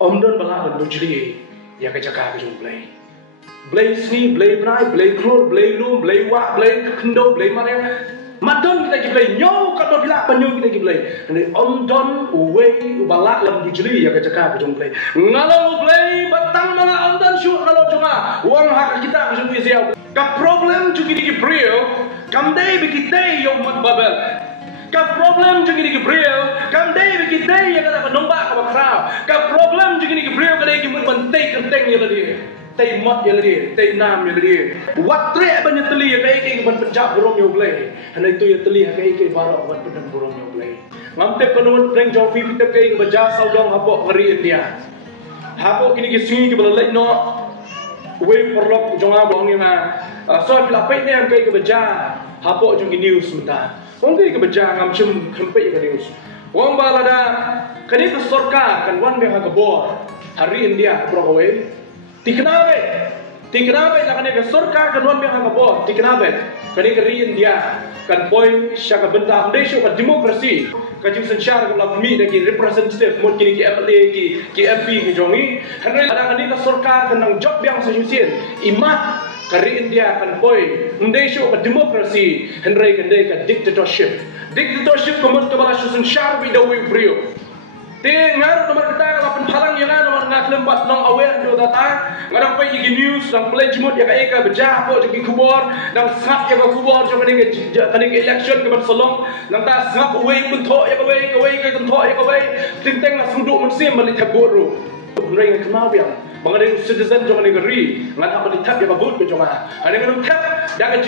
Om don bala ban bujri ya ka jaka ka jung blai. Blai sni, blai brai, blai klor, blai lum, blai wa, blai kendo, blai mare. Madon kita ki blai nyo ka do bila panyo kita ki blai. Ni om don uwei bala lam bujri ya ka jaka ka jung blai. Ngalau blai batang mana om don syu kalau junga wang hak kita ka jung siau. Ka problem ju ki brio, kam dei bikite yo mat babel. Ka problem juga ni Gabriel, kam dai bagi dai yang ada nombak ka krau. Ka problem juga ni Gabriel kada ki mun penting kenteng ya ladi. Tai mat ya ladi, tai nam ya ladi. Wat tre banyak teli ya kai ki ban penjab burung yo blai. Hana itu ya teli kai ki barok wat pedang burung yo blai. Ngamte penun preng jofi pitep kai baja saudong hapok ngeri India. Hapok kini ki singi ki balai no. Wei perlok jonga bong ni ma. So bila pai ne kai ki baja. Hapok jong ki news menta. Wong kai ke beja ngam chim kempe ke news. Wong balada kani ke sarkar kan wan be ha ke bor hari India browe. Tiknabe la kani ke sarkar kan wan be ha ke bor tiknabe kani ke ri India kan point sya ka benda amde kan demokrasi ka jim sanchar ka la mi de ki representative mo kini ki MLA ki MP ki jongi hanre ada kani ke sarkar kan nang job yang sesien imat kari India kan boy Indonesia ka demokrasi hendrai kan ka dictatorship komod ka bala susun syar wi dawi brio te ngar nomor kita ka pan phalang yang nomor ngaklem bat nong aware do data ngarang pai igi news dang play jimut ya ka beja po jigi kubor dang sap ya ka kubor jo kani election ka ban solong nang ta sap away kun tho ya ka way ka kun tho ya ka way ting teng na suduk mun sim bali thaburu ring ka mau biang mengenai citizen jangan negeri, ngan apa ditap ya kabut ke jonga. Ada ngan tap, jaga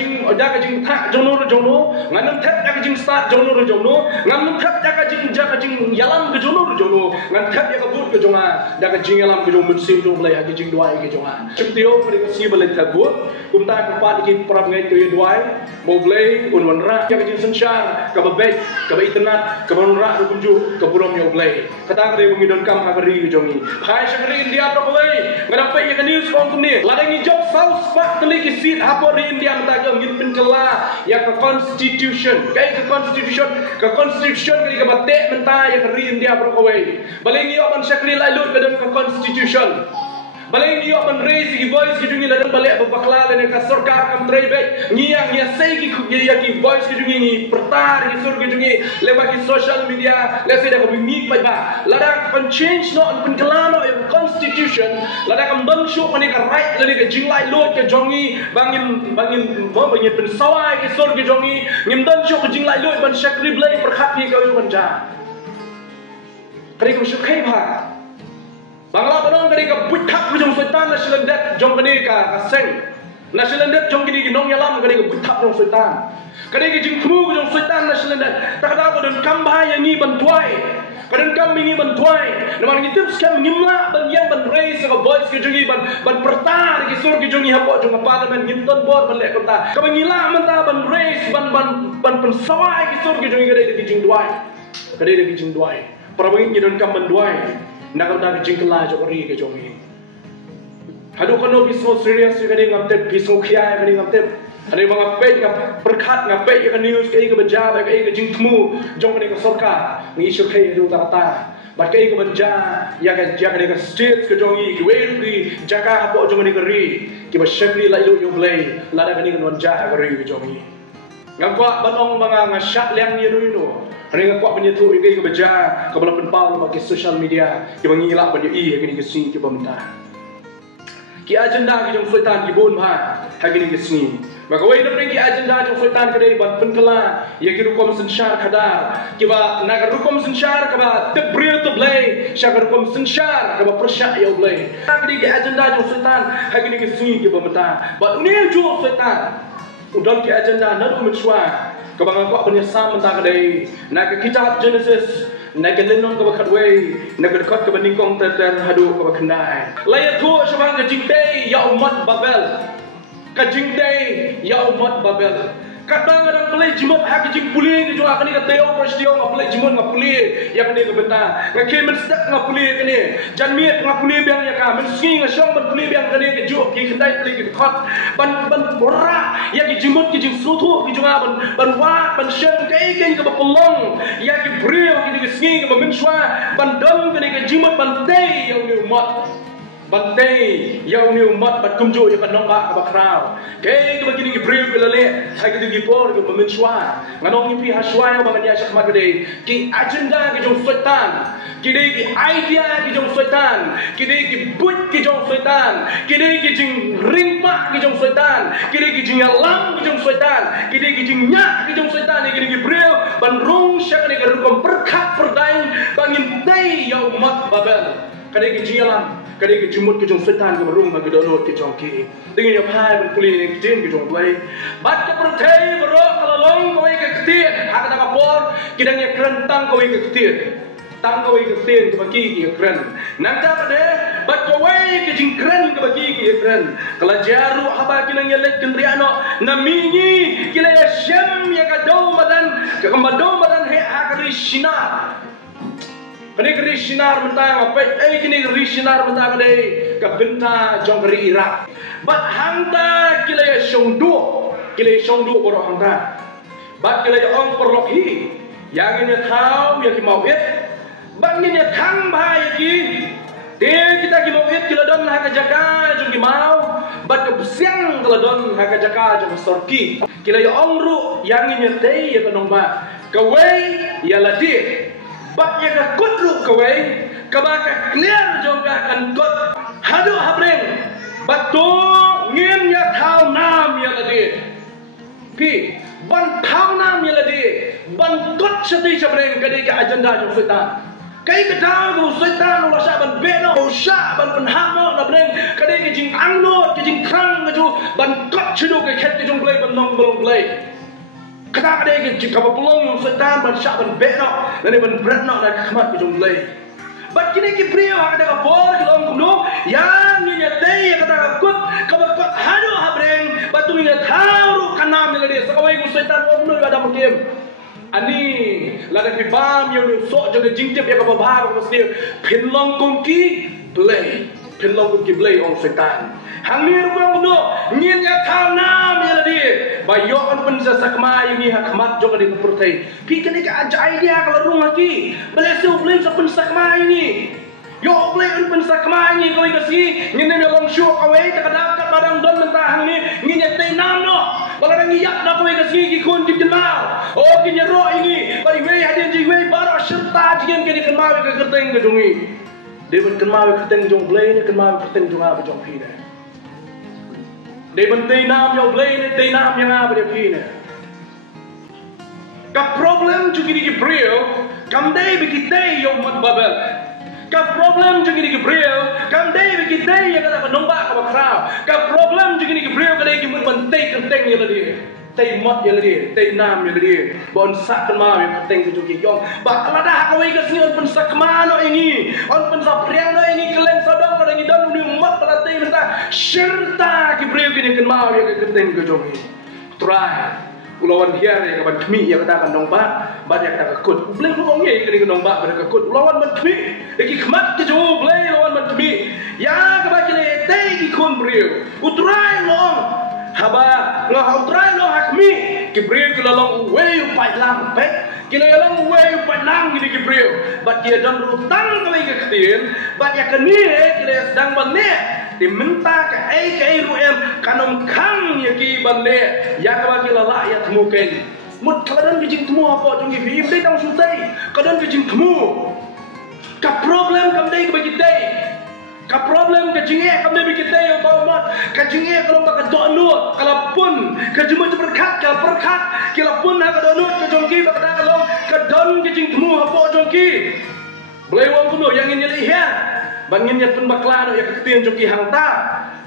jing tak jono, ngan tap jaga jing start jono, ngan tap jaga jing yalam ke jono, ngan tap ya kabut ke jonga, jaga jing yalam ke jonga musim jong belai hagi jing duai ke jonga. Ciptio mereka si belai kabut, kumta kepat iki perap ngai tu duai, mau belai unwanra jaga jing sensyar, kababek, kabaitanat, kabanra rukunju, kaburam yo belai. Kata kata mengidon kam hakari ke jongi. Hai syakari India prokolai. Ngadapai ya news kong ni ladang job south pak teli ki seat hapo di India mentagam ngin pencela ya ke constitution kai ke constitution kali ke batek menta ya ke India berkawai baling yo ban syakri lalut ke constitution baling yo ban raise ki voice ki dungi ladan balik babakla dan ka sarkar kam trebe ngiang ya sei ki ki voice ki dungi ni pertar ki sur ki dungi leba ki social media le sei da ko mi ba ladang pan change no pan kelano constitution ladang kam bang shu pani ka right lani ka jinglai lot ke jongi bangin pen sawai ki sur ki jongi ngim dan shu ka jinglai lot ban syakri blai perkhat ki ka yo ban ja kari ko shu khai ba Bangla banong kani ka buthak jong setan national debt jong kani ka seng national debt jong kini nong yalam kani ka buthak jong setan kani ka jing khmu jong setan national debt takada ko dan kambah yang ni bantuai kadang kami ni bantuai naman ngitip skam ngimla ban yang ban raise ka boys ke jongi ban pertar ki sur ki jongi hapo jong parliament ngimton bor ban lek kota ka ngila menta ban raise ban pensawai ki sur ki jongi kade ki jing duai parabang ni don kam ban duai nak ada jingkla jokori ke jongi. Hadu kano bismo serius kani ngamte bismo khia kani ngamte. Ada mga page ngap perkhat ngap page ke news ke beja ke jingtmu jong kani ke sarkar ni isu khai ru ta. Bat ke beja ya ke ke states ke jongi ke we jaga hapo jong ni keri ke bashakri la yo blai lada kani kan wanja keri ke jongi. Ngakwa banong mga ngasyak liang ni no. Hari ngakwa penyetu ke beja ke bala penpau ke social media ke mangilak ban i ke ni ke sing ke bamta. Ki agenda ke jong sultan ki bon ba ha ke ni ke sing. Maka wei na ki agenda jong sultan ke dei ban penkala ya ki rukom sensyar khadar ki ba naga rukom sensyar ka ba tebril to blai syakar rukom sensyar ka ba persya ya blai. Ha ke agenda jong sultan ha ke ni ke sing ke bamta. Ba ni jong sultan udon ki agenda na du menswa kabang aku punya sam mentang kadai nak kitab Genesis nak lenong ka bakadway nak dekat ka baningkong ter hadu ka bakandai layat tu syabang ka jingtay ya umat babel Kadang-kadang pelai jimat hak jing puli ke juga kini ke teo peristiwa ngap pelai jimat ngap puli ya kini ke benta ngak kemen sedak ngap puli kini janmiat ngap puli biang ya ka menski ngasong ban puli biang kini ke juk ki kendai puli ke khot ban bora ya ki jimat ki jing sutu ki juga ban wa ban shen kai ke pelong ya ki brio ki ke ski ke menswa ban dom kini ke jimat ban tei yang ni umat bantai yang ni umat bat kumjo yang kan nongba ka bakrao ke begini ki bril belale ha ki gi por ki menswa nganong ni pi haswa yang bangan ya syakmat gede ki agenda ki jong setan ki dei ki idea ki jong setan ki dei ki but ki jong setan ki dei ki jing ringpa ki jong setan ki dei ki jing alam ki jong setan ki dei ki jing nya ki jong setan ki dei ki bril ban rung syak ni ka rukom perkat perdain bangin tei yang umat babel kadai ki jialam kadai ki jumut ki jong setan ki berung ki donot ki jong ki dingin yo phai ban kuli ni tin ki jong blai bat ka perthai bro kalalong ko ke ketian hak ta por ki dang ye krentang ko ke ketian tang ko ke ketian ki baki ki kren nang ta pade bat ko ki jing kren ki baki ki kren kala jaru haba ki nang ye lek kendriano namini ki la shem ya ka do madan ka kambado madan he akri shina kini keri sinar mentang apa? Kini keri sinar mentang kini kebenta jong keri Irak. Bat hanta kila ya shongdu borok hanta. Bat kila ya ong perlokhi. Yang ini tahu ya ki mauit. Bat ini ya kang bahaya ki. Dia kita ki mauit kila don haka jaga jong ki mau. Bat kebusiang kila don haka jaga jong sorki. Kila ya ong ru yang ini tei ya kanong ba. Kawai ya ladir. Bat yang kekut lu kawai, kabaka clear juga kan kot. Hadu habreng, batu ngin ya thau nam ya ladi. Pi, ban thau nam ya ladi. Ban kot seti sabreng kadi ke agenda jong setan. Kai ke thau jong setan lo sa ban beno, sa ban penhamo na breng kadi ke jing angno, ke jing krang ke ju ban kot chidu ke khet ke jong blai ban nong belong blai. Kata ada yang jika pelong yang setan bersyak ban bekno, dan ban beratno dan kemat kejong belai. Bat kini kiprio ada kapol kilong kumno, yang ni nyatei kata kaput, kaput hadu habreng, batu ni tahu kanam ni lagi. Sekawai kum setan kumno ada mukim. Ani lada pibam yang sok jadi jingtip yang kapabahar mesti pinlong kongki belai, pinlong kongki belai orang setan. Hangir bang do ngin ya tanam ya ladi bayok pun sesakma ini hakmat juga di pertai pikir ni ka aja idea kalau rumah ki boleh sebelum sepen sakma ini yo boleh pun sakma ini kau ikasi ngin ni long show away tak ada barang don mentah ni ngin ya tanam no kalau ada ngiyak nak kau ikasi ki kun di kenal oh ki nyero ini bari we ada ji we baru serta jian ke di kenal ke kerteng ke jongi dia kenal ke kerteng jong blai ni kenal kerteng jong apa jong pi ni. Dia bentai nam yang boleh ni, tei nam yang apa dia punya. Kap problem juga di Gabriel, kam day begitu yang mat babel. Kap problem juga di Gabriel, kam day begitu yang kata penomba kau kerau. Kap problem juga di Gabriel kadai kita bentai kenteng yang lagi, tei mat yang lagi, tei nam yang lagi. Bon sak kenal yang kenteng tu juga yang. Bakal ada kau ikat sini on pensak mana ini, on pensak priang ini kelen sadang pada kita ni umat pelatih minta serta Gabriel kini kenal yang kenteng ke jongi. Try. Ulawan dia yang kapan kami yang katakan nongba, banyak kata kekut. Boleh ngomongnya kini nongba pada kekut. Ulawan mentmi, lagi kemat kejo boleh ulawan mentmi. Ya kapan kini tegi kun Gabriel. Utrai long, haba ngah utrai long hakmi. Gabriel kila long way upai lang pek. Kila long way upai lang gini Gabriel. Bat dia dan rutang kali keketin. Bat ya kini kila sedang banyak. Diminta ke ai ruem kanom kang yaki bande ya ka bagi lala ya temu ken mut kadan bijing temu apa jong gi dai tang sutai kadan bijing temu ka problem kam dai bagi dai ka problem ka jinge kam dai bagi dai yo mat ka jinge kalau ka donut kalapun ka juma berkat ka berkat kilapun ha ka donut ka jong gi ka kalau ka don bijing temu apa jong gi boleh wong kuno yang ini lihat bangin ya pun baklan ya ketin joki hangta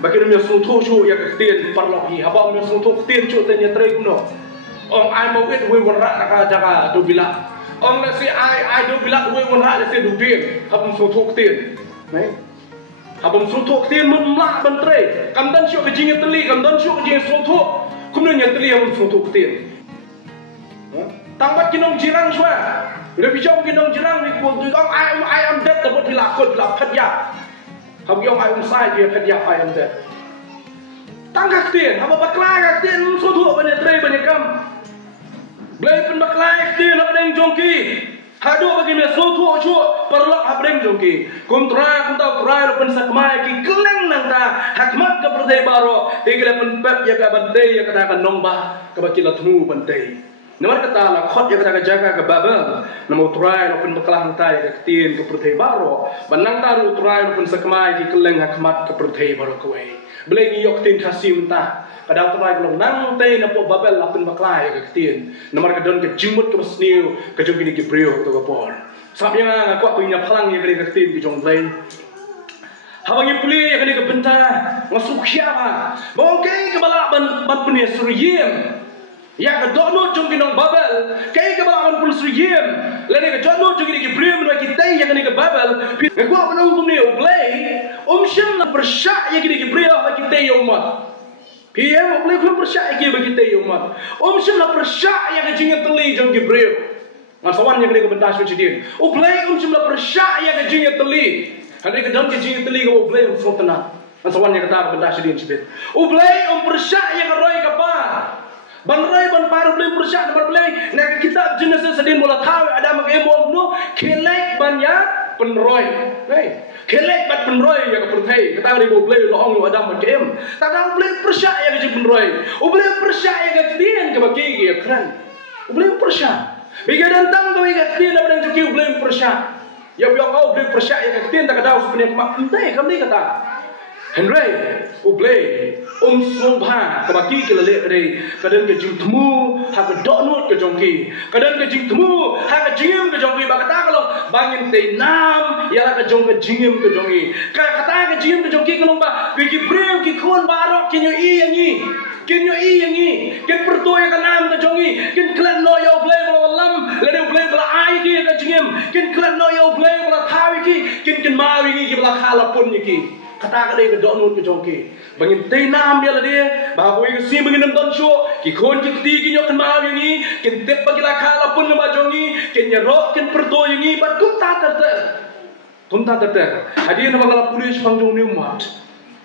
bagi dia suntu chu ya ketin parlohi haba dia suntu ketin chu tanya trek no ong ai mau wit we wara ka jaga do bila ong nasi ai do bila we wara le se do bin habum suntu ketin nai habum suntu ketin mun mak ban tre kam dan chu ke jing teli kam dan chu ke jing suntu kum nya teli habum suntu ketin Tangbat kinong jirang semua. Bila bijong kinong jirang ni kuang tu, I am dead. Dapat dilakut, dilakut ya. Kamu yang I am sai dia kerja I am dead. Tangkak tien, apa baklai kak tien, suatu banyak tray banyak kam. Belai pun baklai tien, apa yang jongki. Hadu bagi me suatu ojo, perlu apa yang jongki. Kontra, kontra, try pun sakmai ki keleng nang ta, hakmat ke pertai baro. Tiga pun pep ya ke bantai ya katakan nombah ke baki latmu bantai. Nomor kata lah, khot yang kita jaga ke babel. Nomor try pun baklah hantai ke tien ke pertai baro. Banang taru try pun sakmai ki keleng hakmat ke pertai baro kawai. Belai ngiyok tin kasim ta. Kadang try kalau nang tay na po babel lapun baklah ya ke tien. Nomor kadon ke jimut ke besniu ke jong kini ke brio to ke por. Sab yang aku punya palang ya ke tien ke jong belai. Habang yang pulih ya ke bentah masuk siapa? Bongkai ke balak ban punya suriyem. Ya ke dono jong kinong babel, kay ke balak ban suriyem. Lene ke dono jong kini ke brio menwa kita ya ke babel. Aku apa nang kumni oblay, syam na bersyak ya kini ke brio ba kita ya umat. PM oblay ku bersyak ya ba kita ya umat. Syam na bersyak ya ke jinga teli jong ke brio. Ngasawan ya ke bentah suci din. Oblay syam na bersyak ya ke jinga teli. Hari ke dalam ke jinga teli ke oblay so tenang. Ngasawan ya ke ta bentah suci din sibit. Oblay bersyak ya ke roy kapar. Banrai ban paru boleh bersyak dapat boleh. Nak kitab Genesis sedin bola tahu ada makai no kelek banyak penroy. Hey, kelek bat penroy yang pertai. Kita ada boleh loong lo ada makai. Tak ada boleh bersyak yang jadi penroy. Boleh bersyak yang ketian ke bagi ya keren. Boleh bersyak. Bagi datang kau yang ketian dapat yang cuci boleh bersyak. Ya biar kau boleh bersyak yang ketian tak ada sebenarnya mak. Entah kami kata. Henry, ublay, sumpah, kebaki kelelek dari kadang ke jing temu, hak doknut ke jongki, kadang ke jing temu, hak jingim ke jongki. Bakata kalau bangin tei nam, ialah ke jong ke jingim ke jongki. Kata ke jingim ke jongki kalau ba, bagi brem ki kon barok kinyo yang ni, kin pertoya ke nam ke jongki, kin klan no yo ublay bala lede ublay bala ai ki ke jingim, kin klan no yo ublay bala tawi ki, kin mawi ki bala khalapun ki. Kata kadai ke doknut ke jongki. Bangin tei nam dia lah dia. Bahawa ke si bangin nam don show. Ki kon ki keti ki nyok kan maaf yang ni. Kin tep bagi lah kala pun nama jongi. Kin nyerok kin perto yang ni. Bat kum tak terter. Kum tak terter. Hadir nama kala polis pangjong ni umat.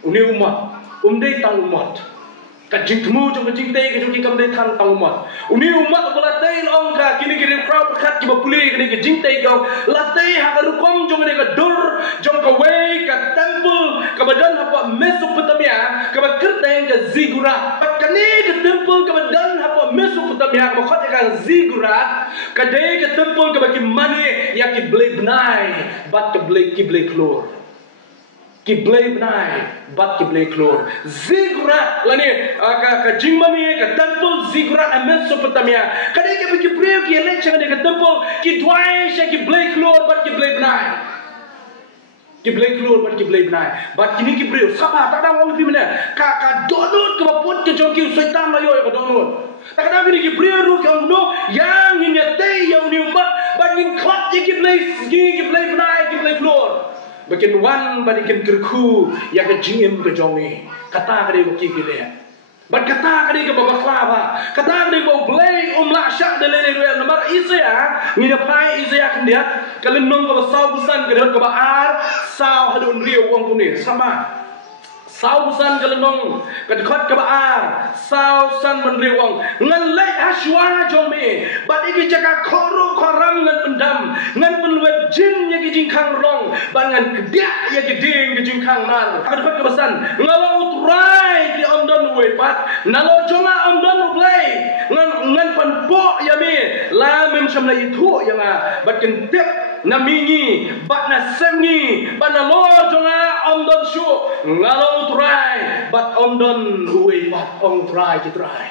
Uni umat. Umdei tang umat. Kajing temu jong kajing tei ke jongki kam dei tang umat. Uni umat bola tei long ka kini kini crowd kat ki bapuli kini kajing tei kau. Latei hakarukom jong ni ka dur jong ka way ka temple ka badan apa Mesopotamia ka kerteng ka ziggurat. Kani ka temple ka badan apa Mesopotamia ka khot ka ziggurat ka dei ka temple ka bagi mane ya ki blay benai bat ka blay ki blay klor. Ki blay benai bat ki blay klor. Ziggurat lani ka jingmami ka temple ziggurat a Mesopotamia. Kadai ka bagi breu ki elek chang ka temple ki dwai sha ki blay klor bat ki blay benai. Ki blay klor bat ki blay benai. Bat kini ki breu sapa tak ada wong fi mana. Ka donut ke baput ke jongki setan layo ka donut. Tak ada kini ki breu ru ka no yang nyate yang ni umat bat ngin klat ki blay benai ki blay klor. Bakin wan balikin kerku ya ke jingim ke jongi kata kade ko kikile bat kata kade ke babaklava kata kade ko blay laksha de lele royal nomor isya ngida pai isya kendia kalen nong ko saw busan ke ko ba ar saw hadun riu wong kunin sama saw busan kalen nong ke khot ke ba ar saw san man riu wong ngan lei aswa jomi bat iki jaga khoro khoram ngan pendam ngan penluet jin ya ki jing khang rong bangan kedak ya ki ding ki jing khang nar ka khot ke basan ngalo utrai ki omdon we pat nalo jonga omdon play ngan pan po ya mi la mem samla itu yang bat ken tep namingi bat na semni bat na lo jonga omdon shu ngalo utrai bat omdon we pat ong try ki try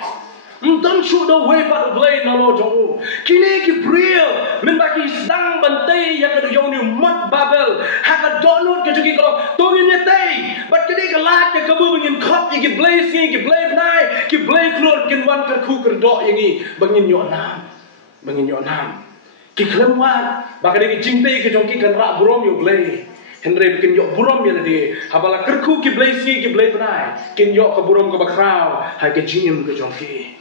Don't shoot the way but blade na lo jongu. Kini ki real min baki sang bantai yang ada yang ni mat babel. Haka donut ke juki kalau tongin nyetei. But kini ke lat ke kabu bangin kop ki blade sing ki blade nai ki blade klor kin wan ke ku kerdok yang ni bangin yo nam. Ki klemwan baka ki jingtei ke jonki kan rak brom yo blade. Henry bikin yok burom ya tadi. Habala kerku ki blade sing ki blade nai. Kin yok ke burom ke bakrau. Hai ke jingim ke jonki.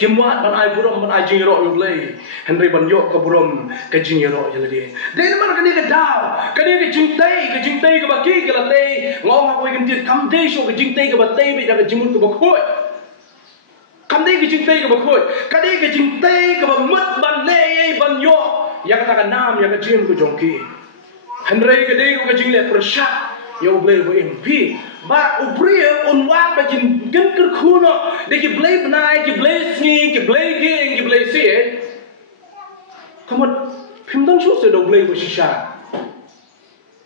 Kimuat ban ai burom ban ai jing ro yo blay. Henry ban yo ka burom ka jing ro yo le. Dei mar ka ni ka daw. Ka ni ka jing tai ka ba ki ka la tai. Ngong ha ko kim ti kam dei sho ka jing tai ka ba tai bi da ka jimut ka ba khoi. Kam dei ka jing tai ka ba khoi. Ka dei ka jing tai ka ba mut ban le ban yo. Ya ka ta ka nam ya ka jim ko jong ki. Henry ka dei ka jing le prasha. Yo blay bo im pi. Ba ubria on wa ba jin gen ker khuno de ki blay bnai ki blay sni ki blay ge ki blay si kamat phim dang chu se do blay bo shisha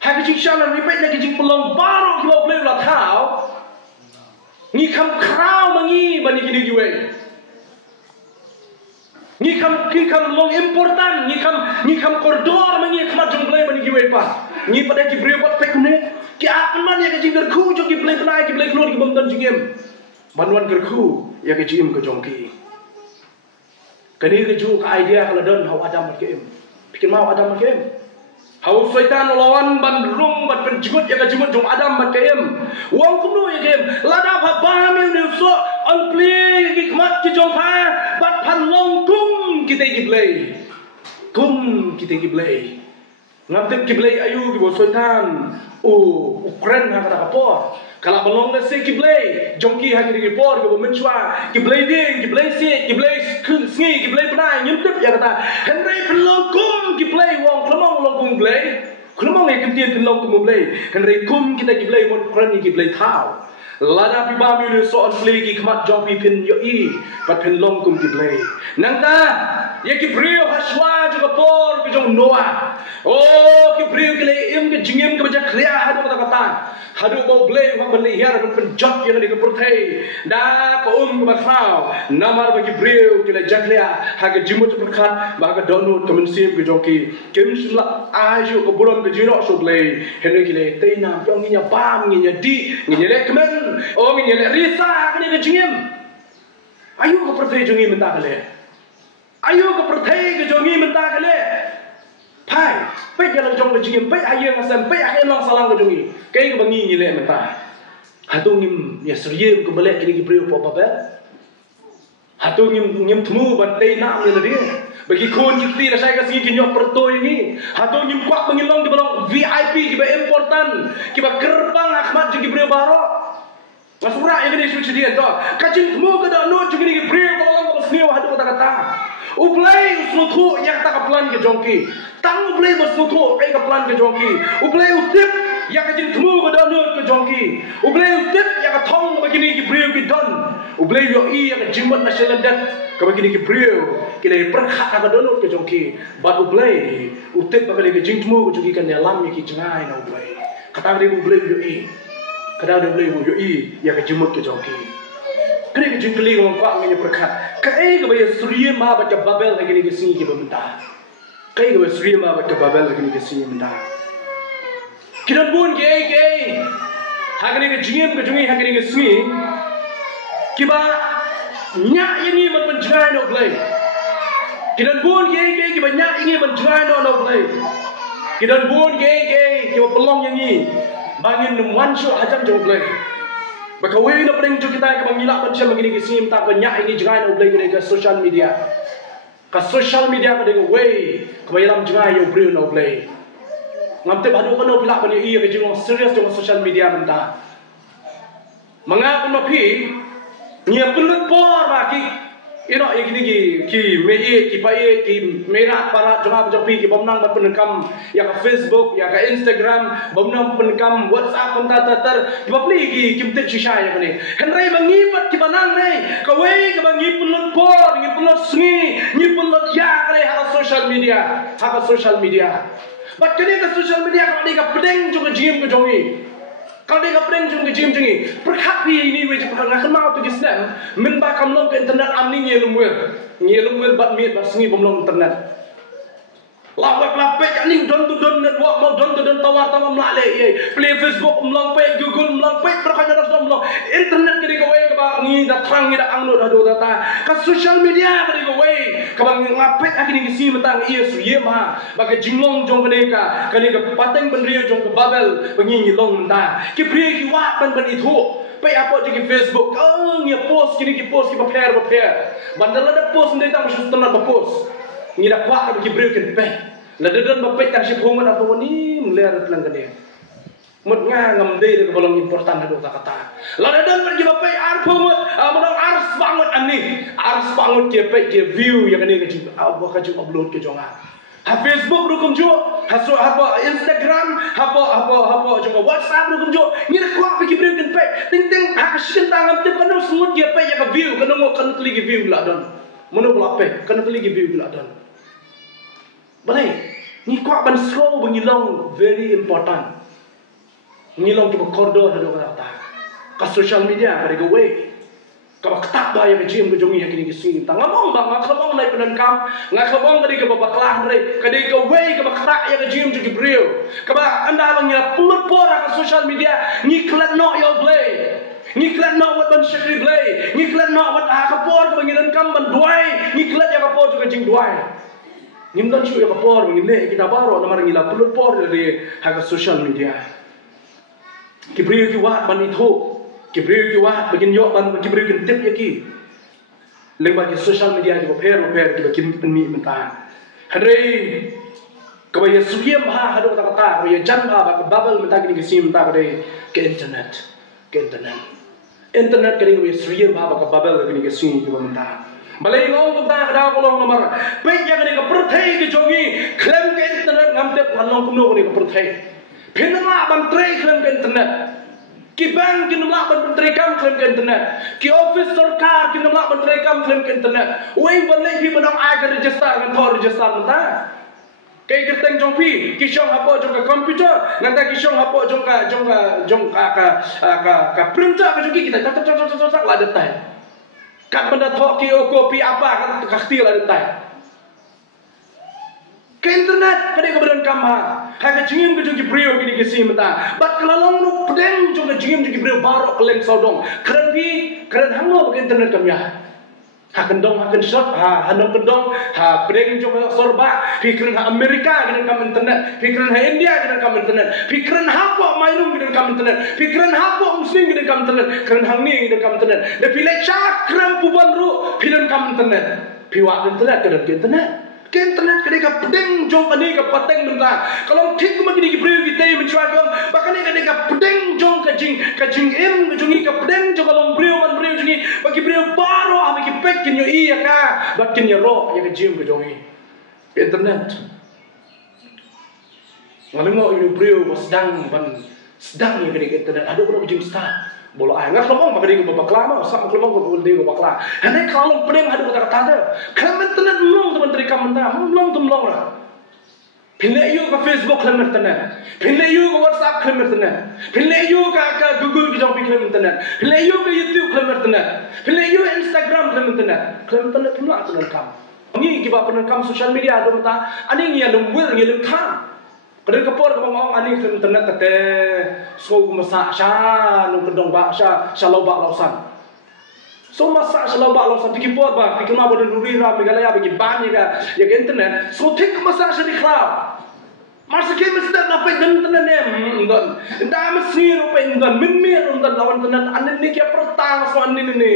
ha ki shisha la ri pe na ki jing pelong baro ki bo blay la thao ni kham khao ma ngi ba ni ki ni we ni kham long important ni kham koridor ma ngi khamat jong blay ba ni ki we pa ni pada ki brio pot pek ne ki akan man ya ke jingger khu jo ki play play ki play klor ki bom dan jingem banwan ger khu ya ke jim ko jongki kani ke ju ka idea kala don how adam ke em pikir mau adam ke em how syaitan lawan ban rung ban penjut ya ke jimut jong adam ke em wong kuno ya ke em lada ba ba mi ne so on play ki kmat ki jong pha bat phan long kum ki te ki play kum ki te ki play ngam ki play ayu ki bo syaitan Ukraine ha kata kapor kalau belong le se kiblay jongki ha ki report ko menchwa kiblay ding kiblay si kiblay sngi kiblay bnai nyum tip ya kata henry pelong kum kiblay wong klemong long kum blay klemong e kimtien pelong kum blay henry kum kita kiblay mon Ukraine kiblay thao lada pi ba mi le so on play ki kmat jongpi pin yo I pat pin long kum kiblay nangta ye ki brio haswa jo kapor ki jong noa ki brio ki le im ki jingem ki baja khlia hadu kata hadu bau blay ha ban le yar ban jot ye ni ka purthai da ko ba khao namar ba ki brio ki le jaklia ha ka jimut prakhat ba ka download kamen sim ki jong ki kem sla ajo ko buron ki jiro so blay hen ki le tei nam yong ni nya bam ni nya di ni le kemen ni le risa ni ka jingem ayo ko purthai jongi menta kale ayo ke perthai ke jongi menta kale phai pe ya lang jong ke jing pe aye ngasam pe aye lang salang ke jongi kai ke bangi ni le menta hatu ngim ya seriem ke belek kini ki breu po babel hatu ngim thmu ban tei nam le dia bagi khon ki ti la sai ka si ki nyok pertoi ni hatu ngim kwak bangilong di balong VIP ki ba important ki ba gerbang akhmat ki breu baro masura yang ni suci dia to kacing thmu ke da no ki ni breu ko lang ko sniu hadu kata ublay usuthu yang tak kaplan ke jongki tang ublay usuthu ai kaplan ke jongki ublay utip yang kajin thmu ke donut ke jongki ublay utip yang thong begini ki brio ki don ublay yo I yang jimat national dat ke begini ki brio ki le perkhat ke donut ke jongki bat ublay utip begini ke jing thmu ke jongki kan lam ki jengai na ublay kata dia ublay yo I kada dia ublay yo I yang jimat ke jongki kene ke jingkli ngom kwa ngene perkhat kai ke baya surya ma ba ke babel lagi ni ke sini ke benda kai ke surya ma ba ke babel lagi ni ke sini benda kidan bun ke hagene ke jingem ke jungi hagene ke sini kiba nya ini man penjai no play kidan bun ke kiba nya ini penjai no play kidan bun ke kiba pelong yang ni bangin wan show hajam jo play Bakawai na paling jo kita ke bangila macam begini ke sim tak banyak ini jangan oblay ke social media. Ke social media ke dengan way ke bayalam jangan yo brio na oblay. Ngamte badu kan obla bani iya ke jong serius dengan social media menta. Mangap mapi nia pelut por baki ino yang ki mei ki pai ki merah para jong jopi ki bomnang bat penekam ya ke Facebook ya ke Instagram bomnang penekam WhatsApp kontak bapli ki kimte shisha ya ni henry mangibat ki banang nei kawai ke bangi pelut por ngi pelut sngi ngi pelut ya ke ha social media bat kini ke social media kalau dia pedeng jong jim ke jongi kalau dia kapren jung jim jungi perkhat pi ini we je perkhat kan mau tu gisnam min ba kam long ke internet amni nyelumwer bat miet bat sengi bomlong internet lapek ani don network mau don tawar mlale ye play Facebook mlong pe Google mlong pe perkhat dak mlong internet ke ko we ke ba ngi da trang ni da anglo da do ta ka social media ke ko we ka bang ngapek akini ngisi mentang iya suye ma ba ke jinglong jong ke pateng benrio jong ke babel bengi long menta ki pri ki wa ban itu pe apa je ki Facebook ngia post kini ki post ki prepare bandar ada post ndai tang shu tanah post ngi da kwa ka ki breu ken pe la dan ba pe tang shi phong na to ni mler tlang ka dia mut nga ngam dei de bolong important hadu kata la dan ba ki ba pe ar phong monong ars banget ki pe ki view yang ni ka ji apa ka ji upload ke jonga ha Facebook rukum jo ha so apa Instagram apa jonga WhatsApp rukum jo ni da kwa ki breu ken pe ting ting ha shin tangam te kono smut ki pe ya ka view kono mo kan kli ki view la don mono bla pe kan kli ki view la don balai ni kwa ban slow bangilong very important ngilong ki kordo hado kata ka social media ka de way ka ketak ba ya jim ko jongi yakini kising ta ngamong ba ngaklabong nai penan kam ngaklabong ka di ka babaklah re ka di ka way ka ketak ya jim jo gibril ka ba anda bang ya pulut pora ka social media ni klat no yo play ni klat no wat ban shakri play ni klat no wat ha ka por ka banginan kam ban duai ni klat ya ka por jo ka jing duai nimdan chu ya ka por bangile kita baro na marangila pulut por de ha ka social media kibriu ki wat ban itho kibriu ki wat bagin yo ban kibriu kin tip yaki lengba ki social media ki per ki bakin penmi menta hadrei ka ba yesuyem ha hadu kata kata ka ya jan ba ka bubble menta ki sim ta ka ke internet internet ka ni yesuyem ha ba ka bubble ki sim ki menta balai ngong ta da ko long nomor pe ya ka ni ka perthai ki jogi klem ke internet ngam te phalong kumno ko ni ka perthai Pinamla bantrai klaim ke internet, ki bank ki namla bantrai kam klaim ke internet, ki office sarkar ki namla bantrai kam klaim ke internet. Wei balai pi manang ai ka register kan thor register mata. Kai keteng jong pi ki shong hapo jong ka computer, nanta ki shong hapo jong ka printer ka jogi kita tak la detai. Kat benda thok ki kopi apa ka khti la detai. Ke internet kade ka beran kam ha ka jingim ke jogi brio kini ke sim ta bat kalalong no pedeng jong ka jingim jogi brio baro keleng sodong keren hango ke internet kam ya ha kendong ha kenshot ha hanong kendong ha pedeng jong sorba pikren ha Amerika kene kam internet pikren ha India kene kam internet pikren ha po mainum kene kam internet pikren ha po muslim kene kam internet keren hangni kene kam internet de pilek chakram puban ru pilen kam internet piwa internet kene ke internet kene ka pedeng jong ani ka pateng menta kalau thik ma kini ki brio ki tei menchwa jong bakane kene ka pedeng jong ka jing em ka jongi ka pedeng jong kalong brio man brio jongi bagi brio baro ame ki pek kin yo i ya ka bakin yo ro ya ka jim ka jongi internet ngalengo ini brio sedang ya kene internet aduh ko jim start bolo ay ngat lomong magadi ko babakla ma sa lomong ko buldi ko bakla hane kalong pedeng hadu kata kata kam internet long teman dari kam menta long la pinle yu ka Facebook klam internet pinle yu ka WhatsApp klam internet pinle yu ka Google ki jong klam internet pinle yu ka YouTube klam internet pinle yu Instagram klam internet pula tenan kam ngi ki ba penan kam social media adu menta ani ngi alum wil ngi lum tham kadang kapor kapang ani ke internet kate so masak sha no kedong ba sha shalau ba lausan so masak shalau ba lausan dikipor ba pikir ma bodan duri ra megalaya bagi ban ya internet so tik masak sha dikla masa ke mesti na pe internet ne ndan nda mesti ro pe ndan min ndan lawan internet anin ni ke pertang so anin ni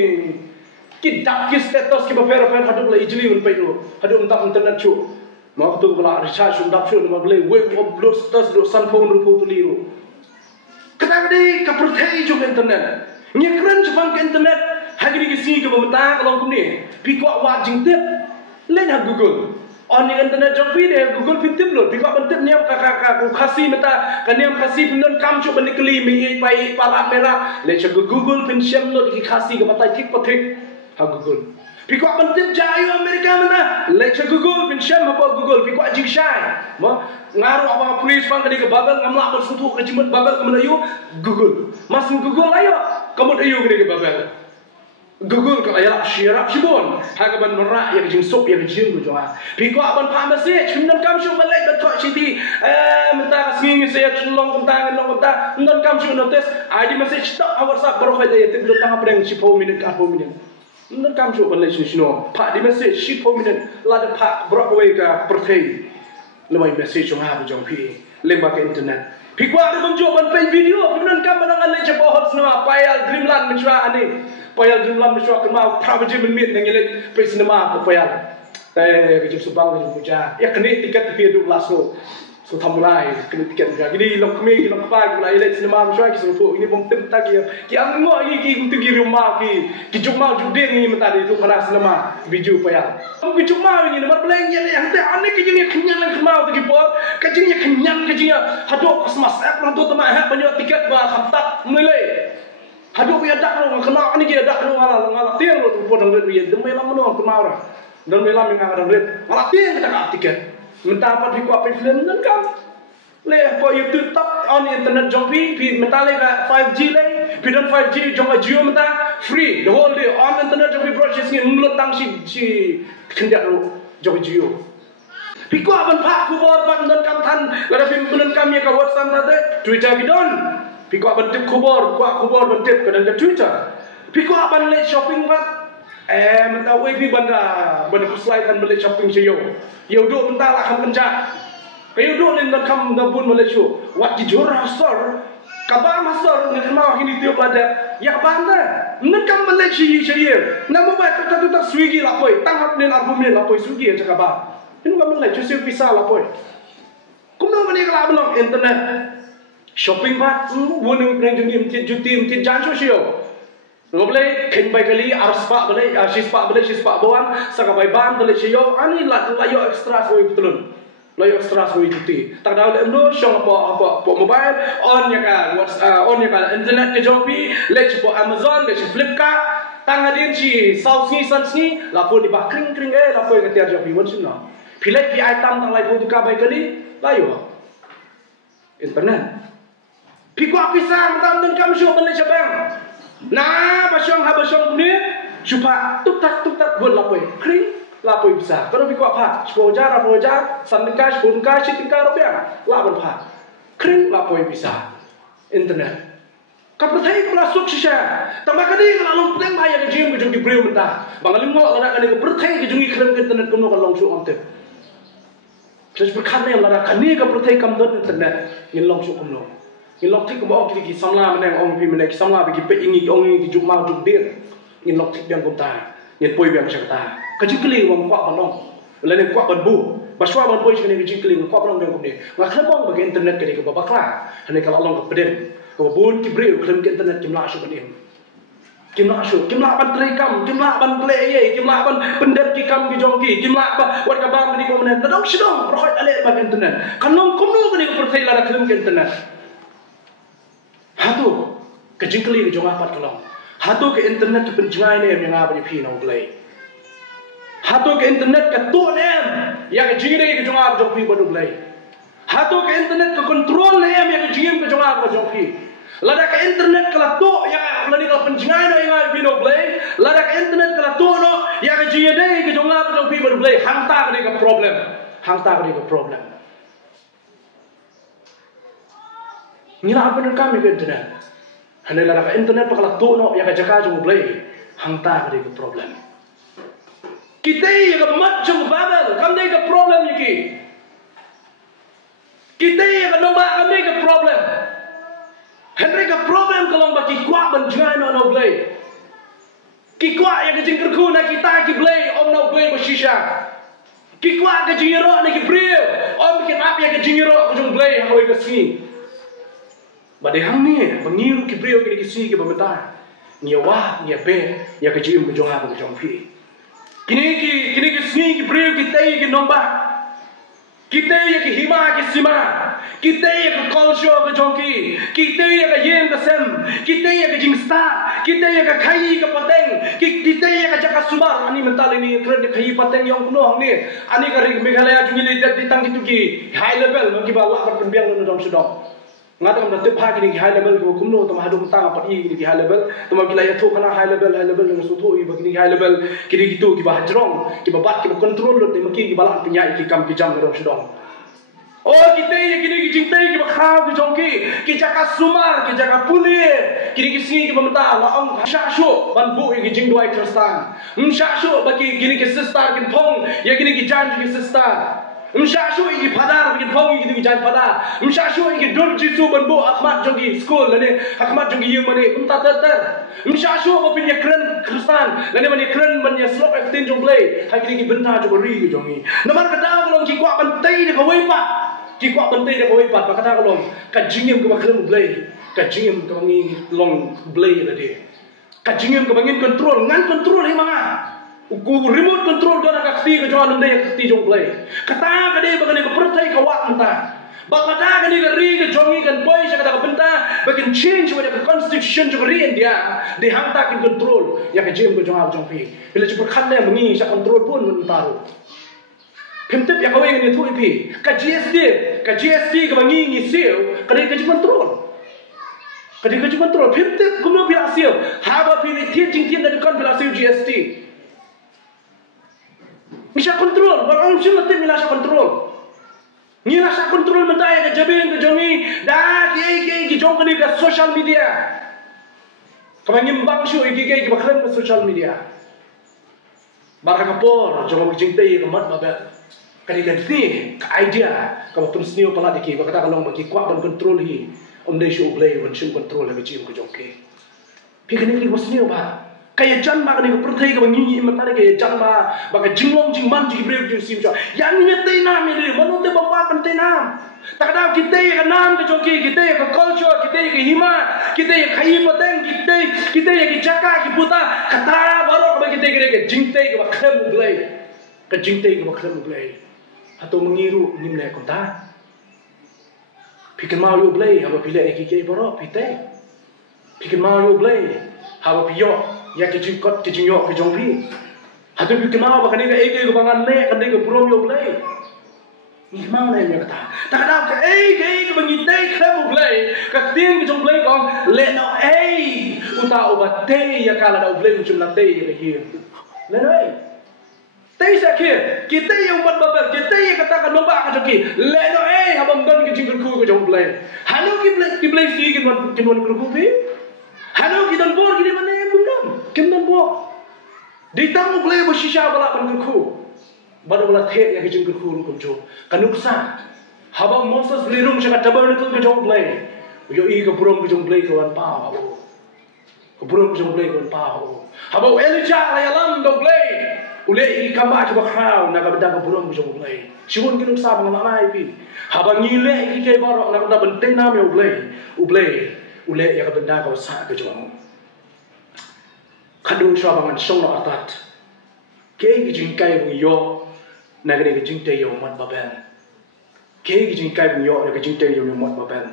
ki dak ki status ki ba fer hadu la ijli un pe ro hadu unta internet chu waktu bela recharge undap syu ma beli web upload status do sanphone ru putuli ru kadang-kadang ka perthai jong internet nyekran jepang ke internet hagi ni si ke bamta kalau kumni pi kwa wa jing tip len ha Google on ni internet jong pi de Google pi tip lo pi kwa ban tip niam ka khasi meta ka niam khasi pinon kam chu ban nikli mi pai pala mera le cha Google pin shem lo ki khasi ka batai tik pathik ha Google Pikwa bantip jayo Amerika mana lecture Google bin sham apa Google pikwa jing shai mo ngaru apa police pang kadi ke babel ngamla apa sutu ke jimut babel kemen ayu Google mas Google ayo kamu ayu kadi ke babel Google ka ayat syirap shibon ha ka ban merak ya jing sop ya jing ko joa pikwa ban pa message nan kam shu balai bat thok chiti menta singi se long kentang nan kam shu notice ID message tak WhatsApp baru kaya ya tiblo tang apa yang 10 minit ka 4 minit nan kam chu ban le shino pa di message shi 4 minute la de pa brok away ka perthei le mai message jong ha jong pi le ba ke internet pi kwa de bang jo ban pe video nan kam ban Dreamland ni cepo hot cinema payal Dreamland mesra ani payal Dreamland mesra kemau prabaji menmit nang ile pre cinema ko payal tai ke subang ke puja ya kini tiket pi duk laso so thamulai kini tiket ga gini lok kemi lok pa ko ile cinema mesra ki so ini bom tem tak ki ang ngo ki tu gi rumah ki jumma jude ni mata di tu khana cinema biju payal ki jumma ni nomor play ni yang te ane ki jing kenyan lang kemau tu ki pot ka jing kenyan ka jing hadok smas app lah tu tama ha banyak tiket ba khamtat mulai hadok ya dak lo kena ni ki dak lo ngala tiang lo tu pot dang red demai lam no kemau ra dan melam yang ada red ngala tiang kita ka tiket minta apa di ku apa film nan kam le ko YouTube top on internet jompi pi minta le 5G le pi dan 5G jom Jio minta free the whole day on internet jompi broadcast ni mulut tang si kendak lo jom Jio pi ko aban pak ku bor ban dan kam than la film bulan kami ka WhatsApp tade Twitter bidon pi ko aban tip ku bor ban tip ka dan Twitter pi ko aban le shopping bat minta we pi banda kuslai kan beli shopping siyo yo do minta la kam kenja kayo do len dan kam da bun beli shu wat ki jor hasor kaba masor ni kemau hini tiup ada ya banda nan kam beli siyo na mo ba ta Swiggy la poi tang nen album ni la poi Swiggy ja kaba ini kamu lagi cuci pisah lah boy. Kumno mani kalau belum internet shopping bat, wonung pernah juti jangan sosial. Ngobrol ken baik kali arus pak balik, sis pak bawan, sakabai ban balik siyo, ani layo ekstra soi betulun, layo ekstra soi juti. Tak tahu dah mno, syong apa mobile, on ya kan, on ya kan internet ke jopi, lech po Amazon, lech Flipkart. Tangadin si South ni Sun ni, lapo di bak kring lapo yang ketiar jopi, macam mana? Pilih pi item tang lai pun tuka baik kali, layo internet. Pi ku apisang tam dan kam show balik cabang. Nah, basyong ni, cuba tuk tak buat lapoi, kering lapoi bisa. Kalau pi ku apa? Sepojar, sandengkas, bunkas, sitingkar rupiah, lapor apa? Kering lapoi bisa. Internet. Kapertai kepala sukses ya. Tambah kali kalau peleng bayar kejung di beriu mentah. Bangalim mo ada kali kepertai kejungi keren internet kuno kalau langsung onte. Jadi berkata yang lara kani kepertai kamdon internet ngin langsung kuno. Ngin lokti kumo kiri samla meneng ong pi meneng samla bagi pe ingi ong ingi juk mau juk dir. Ngin lokti biang kunta. Ngin poi biang syakta. Kejikli wong kuat banong. Lain kuat banbu. Baswa ban poi kini kejikli kuat banong biang kumni. Ngaklepong bagi internet kini ke babakla. Hanya kalau long kepeden. Kebun kibril klaim ke internet kimla asyuk kan kimla ban terekam kimla ban play kimla ban pendet kikam ki jongki kimla ba wat ka bang ni ko menen dadong sidong rohot ale ban internet kanong kumno ni ko pertai la klaim ke internet hatu ke jingkli ke jonga pat kalong hatu ke internet ke penjngai ne yang ngaba ni phi no glai hatu ke internet ke tu nem ya ke jingre ke jonga jong phi badu glai hatu ke internet ke kontrol nem ya ke jingim ke jonga ko jong phi lada ke internet kala to ya lani ka penjngai no yang bino play lada ke internet kala to no ya ke jiye dei ke jonga ko jong pi ber play hangta ke problem ngira apa nen kami ke internet hane lada ke internet kala to no ya ke jaka jong play hangta ke problem kita ya ke mat jong babel kam dei ke problem yiki kita ya ke nomba kam dei ke problem Henry ka problem kalau bagi kuat benjai no blay. Ki kuat yang kejing kerku na kita ki blay om no blay bershisha. Ki kuat kejing ro na ki bril om ki ap yang kejing ro kejung blay hoi ke sini. Bade hang ni pengiru ki bril ki sini ki bameta. Nia wah nia be ya kejing kejung ha kejung pi. Kini ki sini ki bril ki tai ki nomba. Kita yang ke hima ke sima, kita yang ke culture ke jongki, kita yang ke yen ke sem, kita yang ke jingsta, kita yang ke kai ke pateng, kita yang ke jaka subar. Ani mental ini keren ke kai pateng yang kuno ni. Ani kari Meghalaya jungi lihat di tang itu ki high level, mungkin bawa ke pembiang lu dong sedong. Ngata kam tepha kini ki high level ko kumno to hadu tang pat i kini ki high level to ma kila ya tho kana high level ng so tho i bagini high level kini gitu ki ba hajrong ki ba bat ki ba control lo te maki ki balan pinya ki kam ki jam ro sedong oh kita ya kini ki jingtai ki ba khaw ki jongki ki jaka sumar ki jaka puli kini ki sini ki ba mata la ong shashu ban bu ki jing duai terstan shashu bagi kini ki sister ki thong ya kini ki jan ki sister Msashu iki padar bikin phong iki jangan padar. Msashu iki dur jisu banbo Ahmad jogi school lane Ahmad jogi yang mani unta ter. Msashu apa punya keren Kristen lane mani keren mani slop acting jong play. Hari ini benta jong ri jongi. Namar kata kalau ki kwa bentai de kawai pat. Ki kwa bentai de kawai pat kata kalau ka jingim ke bakren play. Ka jingim ke bangi long play tadi. Ka jingim ke bangin control ngan control himanga. Ku remote control dona kakti ke jalan ndai kakti jong play. Kata ka de bagane ko pertai ka wak menta. Bakata ka ni ka ri ka jongi kan boy sa kata ka benta bakin change with the constitution jong ri India di hangta kin control ya ka jim ko jong pi. Bila cepat khalle mengi sa control pun mentaro. Pemtep ya kawai ni thu pi. Ka GST ka bangi ngi sel ka de ka control. Ka de ka control pemtep kumno bila sel. Haba pi ni tin tin da kan bila sel GST. Bisa kontrol, orang sih mesti milah kontrol. Ni rasa kontrol mentaya ke jabin ke jongi, dah ki jong ke social media. Kamangin bang syu ki baklan ke social media. Barang kapor, jong ke jingtai ke mat babel. Kali ke ni ke idea, kalau terus ni pala diki, kata kalau bagi kuat ban kontrol hi, dai syu blay ban syu kontrol ke jim ke jong ke. Pi kini ni wasni ba. Kaya jan ma kani perthai ka bangi matare kaya jan ma baka jinglong jingman ji breu ji sim cha yang ni te nam ni mano te bapa pan te nam takada kita ka nam ka joki kita ka culture kita ka hima kita ka khai pateng kita ki jaka ki puta kata baro ka kita ka jingte ka bakhem blai ka jingte ka bakhem blai hato mengiru nimle konta pikir mau yo blai haba pile ki ke baro pite pikir mau yo blai haba piyo ya kecingkot kecingyo kejongpi hatu bikin mau bakal ni ke bangan le kan ke purom yo blai ni mau le nya kata tak ada ke bangitai khabu blai ka tin ke jong blai kong le no uta obate ya kala da blai chum na te ke hi le no te sa ke kita yang buat babal kita yang kata kan nombak ka joki le no habam don ke jingkul ku ke jong blai hanu ki blai si ke wan ku pi hanu ki don bor ki mana Kendan bo, di tamu boleh bersisa balak pengerku, baru balak thek yang kejeng kerku kunjo, kanuksa, haba Moses lirung sekat tabar nikul kejong boleh, yo i keburung kejong boleh kawan pau, keburung kejong boleh kawan pau, haba Elijah layalam dong boleh, uleh i kambak coba kau nak benda keburung kejong boleh, siun kanuksa mengalai pi, haba ngile i kei barok nak benda penting nam yo boleh, uleh ya benda kau sak kejong. Kadung syabangan song atat, kei jingkai bunyo, nagari jingtai yo mat babel, kei jingkai bunyo nagari jingtai yo mat babel.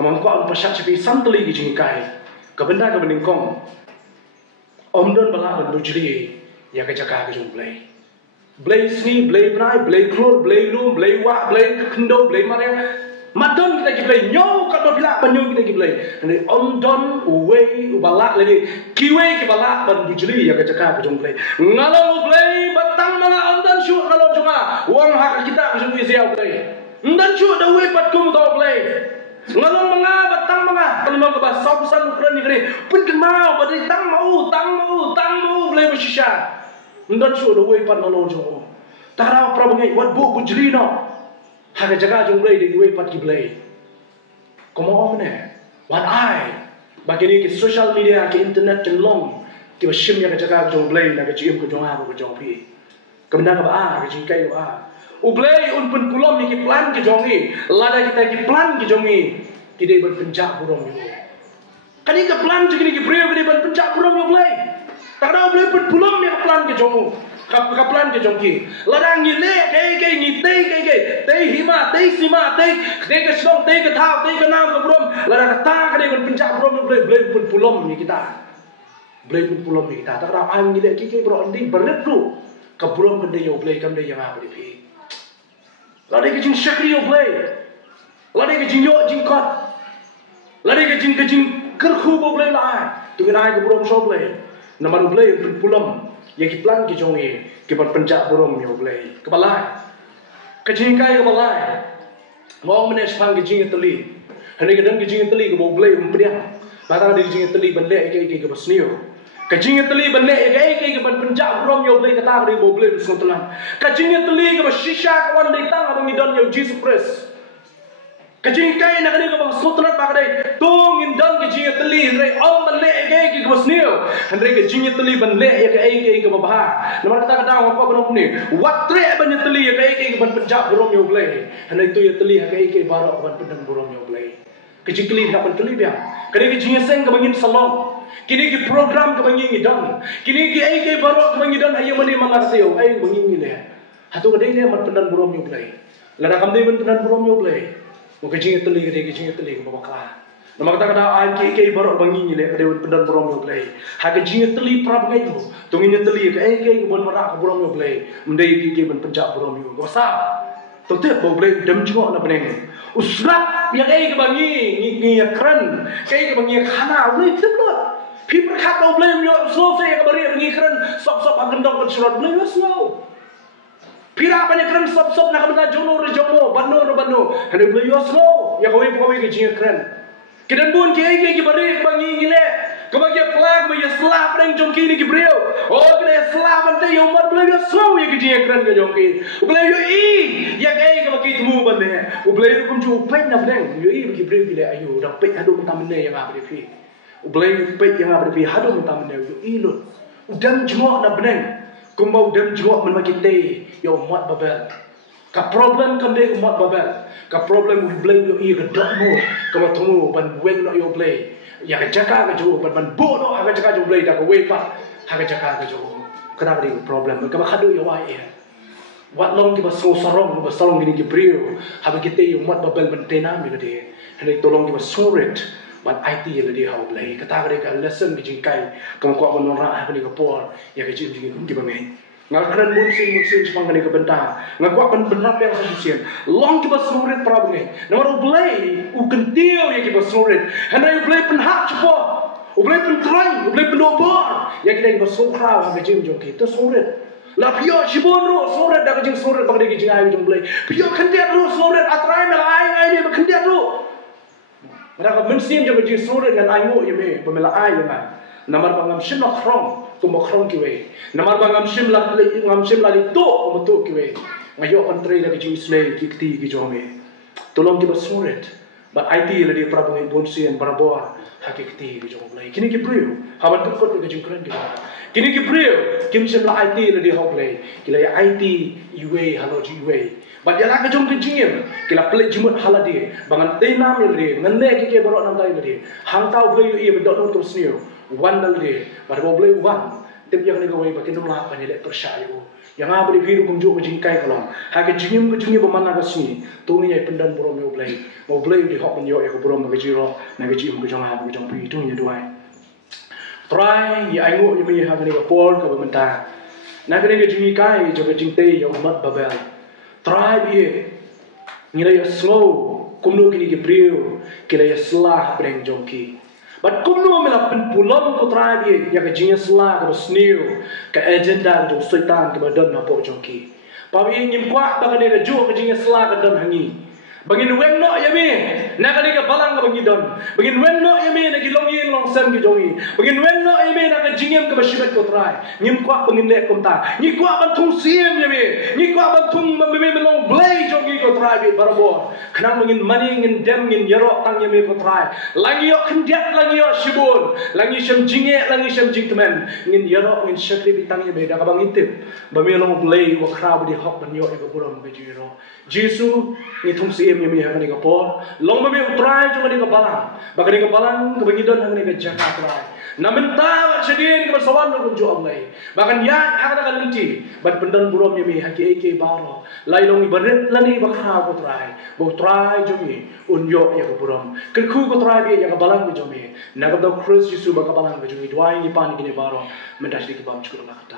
Namun ko ang pasyak sabi santali jingkai, kabenda kabendingkong, omdon bala bujri ya kajaka kajung blay, blay sni, blay brai, blay klor, blay lum, blay wa, blay kendo, blay maria. Madon kita kiplay, nyaw kadon bila banyo kita kiplay. Nanti omdon uwei ubalak lagi, kiwei kibalak ban bujri ya kacaka kajong play. Ngalau play batang mana omdon syu kalau cuma uang hak kita kajong isiau play. Omdon syu dah uwei pat kum tau play. Ngalau menga batang menga kalau mau kebas sausan ukuran ni pun kenal badai tang mau play bersisa. Omdon syu dah uwei pat ngalau cuma. Tarau prabangai wat bu bujri no. Haga jaga jong blay di way pat ki blay. Komo omne. What I bagini ki social media ki internet ki long ki bashim ya jaga jong blay na ki im ko jong ha ko jong pi. Kamna ka ba ki jingkai ba. U blay un pun pulom ni ki plan ki jongi. Lada kita ki plan ki jongi. Ki dei ban penjak burong yo. Kani ka plan jigini ki breu ki ban penjak burong yo blay. Tak ada blay pun pulom ni ka plan ki jongu. Kaplan ke jongki, ladang ngile, kei ngite, kei hima, kei sima, kei ke slong, kei ke thau, kei ke nam ke brom, ladang kata kei kon pencak brom blay pun pulom ni kita, blay pun pulom ni kita. Tak ada ai ngile kei bro ndi berlet lu, ke brom ke yo blay kam yang apa di pi. Ladang ke jing syakri yo blay, ladang ke jing yo jing kot, ladang ke jing kerku bo blay lai, tu kenai ke brom so blay, nama blay pun pulom. Yang plan ki jongi ki ban penjak burung yo blay kebalai kejingkai kebalai mau menes pang ki jing teli hani kedang ki jing teli ke bo blay umpriang mata di jing teli ban le ke basnio Kajing teli ban le ke ban penjak rom yo blai kata ke bo blai sung telan. Kajing teli ke ba shisha kawan dai tang abang idon yo Jesus Christ. Kajing kai nak ni ke bang sutrat ba dai tung indon kajing teli rei om ban le ke bas niu. Handai kajing teli ban le ke ba ba. Nama kata ko ko ni. Wat tre ban teli ke ban penjak rom yo blai. Handai tu ye teli ke barok ban pendang rom yo blai. Kajing teli ban teli dia. Kadai kajing seng ke bangin salong. Kini ki program ke bangi ngidon. Kini ki ai ke barok ke bangi ngidon ayo mani malaseo ai bangi ngile. Hatu kadai dia mat pendan burom yo play. Lada kam dei pendan burom yo play. Mo kajing teli ke babaka. Nama kata ai ke barok bangi ngile kadai pendan burom yo play. Ha kajing teli prab ngai tu. Tungin teli ke ai ke bon marak burom yo play. Mendai ke ban penjak burom yo. Kosa. Tote bo play dem jua na peneng. Usrap yang ai ke bangi ngi kran. Ke bangi khana ulai teblo. People kat mau blame yo slow saya kabari ngi keren sop akan dong bersurat blame yo slow. Pira apa ni keren sop nak benda jono bano hendak blame yo slow ya kau ke jinga keren. Kedan bun ke bari bangi ngile kebagi flag me ya selah pring jongki ni kibreo. Oh kena selah bante yo mat blame yo slow ya ke jinga keren ke jongki. Blame yo ya ke bagi temu bande. Blame kum ju pen na blame yo bagi kibreo gile ayo dak pek adu mentamne yang apa fi. Ublay pek yang ada di hadu mentam neu ilut udam jengok na beneng kumbau udam jengok men makite yo mat babel ka problem kam de mat babel ka problem ublay yo i ka damo ka matungu ban weng no yo blay ya ka jaka ka jo ban bo no ka jaka jo blay da ka we pa ha ka jaka ka jo kana di problem ka hadu yo wa e wat long ki ba so sarong ba sarong gini ki brio ha ba kite yo mat babel ban tena mi de hendak tolong ki ba soret But IT yang dia hau belai. Kata mereka lesson bijing kai. Kamu kuat menora aku ni kapor. Ya kecil bijing di bangai. Ngal keren musim sepang ni kebentar. Ngal kuat benar yang sahisian. Long kita surit prabu ni. Nama belai. Ukentil yang kita surit. Hendak belai penhak cepo. Belai penterang. Belai pendobor. Yang kita bersokraw sampai jam joki. Itu surit. Lah pio shibon ro surit dah kecil surit bagi kecil ayu jom belai. Pio kendiat ro surit atrai melai dia berkendiat ro. Mereka mensim jaga jin sore dengan ayu yeme pemela ayu na. Namar bangam sim la krong kumba krong kiwe. Namar bangam sim la li to umutu kiwe. Ngayo antre la jin slay kikti ki jome. Tolong kita sore. But IT la di prabu ngi bonsian barabor hakikti ki jome lay. Kini ki brio haban kot ki jin kren ki. Kini ki brio kim sim la IT la di hoblay. Kila ya IT UA halo UA. But dia nak jom kejim, kila pelik jumut hala dia, bangan tenam dia, ngene ke barok nam dai dia, hang tau boleh ia bedok non terus niu, one dal dia, bar boleh one, tip yang ni gawai bakin nomlah apa ni lek persayu, yang apa di biru kunjuk kejim kai kolom, hak kejim bermana kesini, tu ni pendan burom mau boleh di hok menyo ya burom kejiro, nak kejim kejong apa kejong pi tu ni doai. Try ya aingu ni me hak ni kapol ka bementa, nak ni kejim kai jo kejim te ya umat babel. Tribe ye, ngira ya slow, kumno kini kibriu, kila ya selah breng jongki. But kumno mela penpulam ko tribe ye, ya kejinya selah ko snew, ke agenda ko setan ke badan na po jongki. Pawi nyim kwak baga ne jo kejinya selah ke dan hangi. Bangin wen no ya me, na ka ka balang ka bangidon. Bangin wen no ya me na gilong yeng long sem ki jongi. Bangin wen no ya me na ka jingem ka bashimet ko try. Nyim kwak bangin le kom ta. Ni kwak ban thung siem ya me. Ni kwak ban thung me long blay jongi ko try bi barabor. Khnang bangin mani ngin dem ngin yero tang ya me ko try. Langi yo khndiat langi yo shibun. Langi shem jinge langi shem jingtmen. Ngin yero ngin shakri bi tang ya me da ka bang itip. Ba me long blay wa crowd di hok ban yo e ko buram be jiro. Jesu ni thung siem yami hang ni kapor long mami utrai cuma ni kapalang baka ni kapalang kabangidon hang ni kajaka utrai namenta sedien ke bersawan no kunjo Allah bahkan ya ada kalunci bad pendan burom yami haki eke baro lailong ibaret lani bakha utrai utrai jumi unyo ya burom kelku utrai ya kapalang jumi nagab do Christ Yesu baka balang jumi dwai ni pan ni baro mendas di kebam cukur lakata